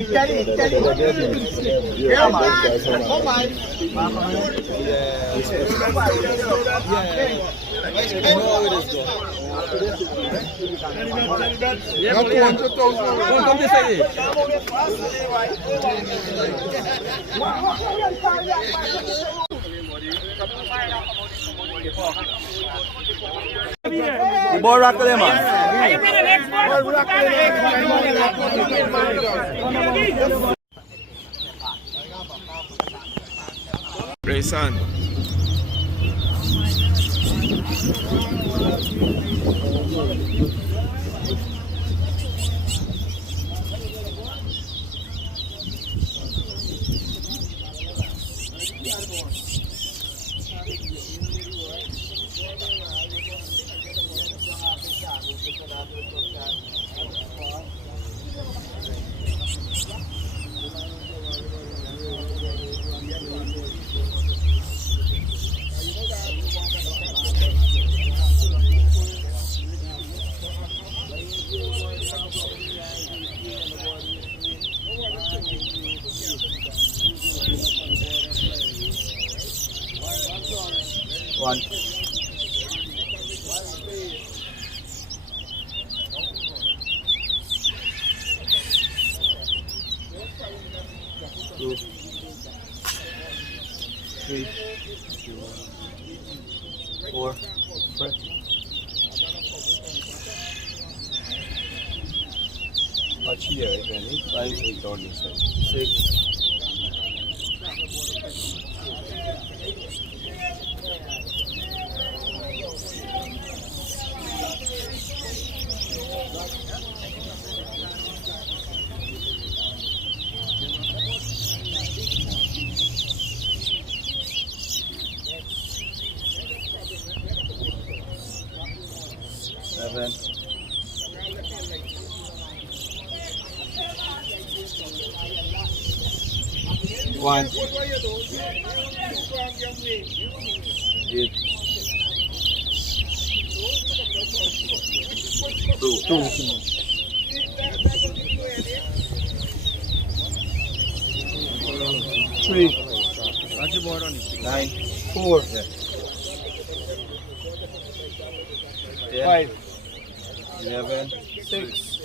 Yeah, man. Come on. Yeah, 200,000. Come this side. The boy rock them, man. Grayson. One. Two. Three. Four. Watch here again. 5, 8 on this side. 6. 7. 1. 8. 2. 3. 9. 4. 5. 11. 6.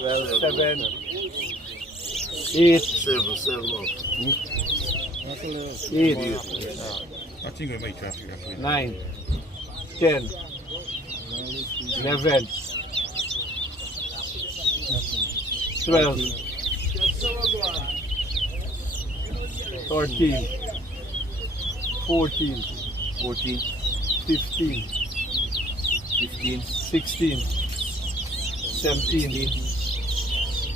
12. 7. 8. 8. I think we might traffic. 9. 10. 11. 12. 13. 14. 14, 15. 15, 16. 17.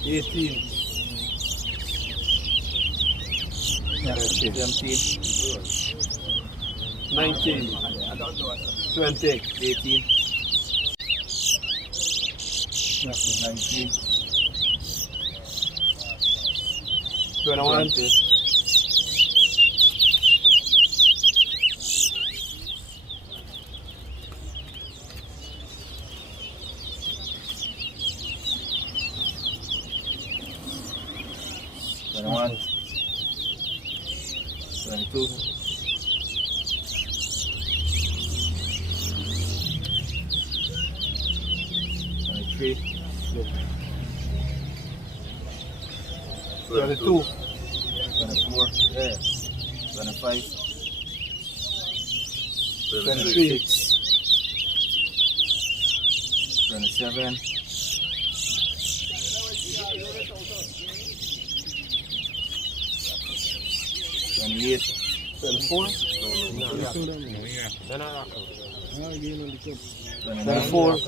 18. 17, 19. 20. 18, 19, 21. 20, 21, 22, 23, 22. 24, 25, 23. 27, 28, 24. 29, 24.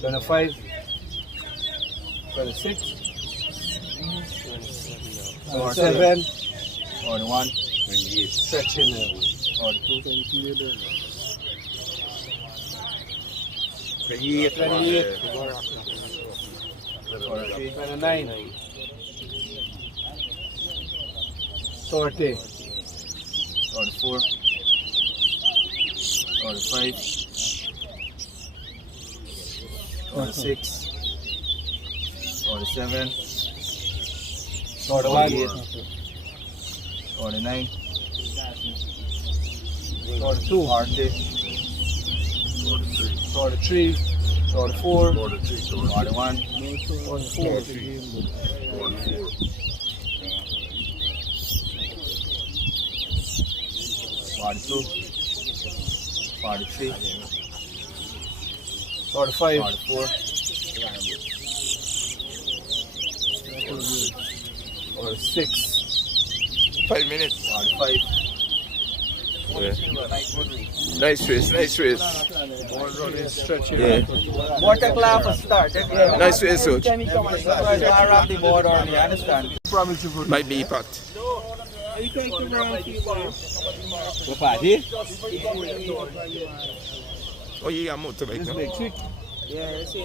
25. 26. 27. 41, 13. 42, 28. 43, 29. 30. 44, 45, 46, 47, 41, 49, 42, 40, 43, 44, 41, 44, 42, 43, 45, 44, 46, 5 minutes. 45. Yeah. Nice race, nice race. more running, stretching. Yeah. Water class for start. Nice race, Coach. I wrap the board on, you understand? Promise you for Might be pot. What party? Oh, you got motorbike now? Yeah, see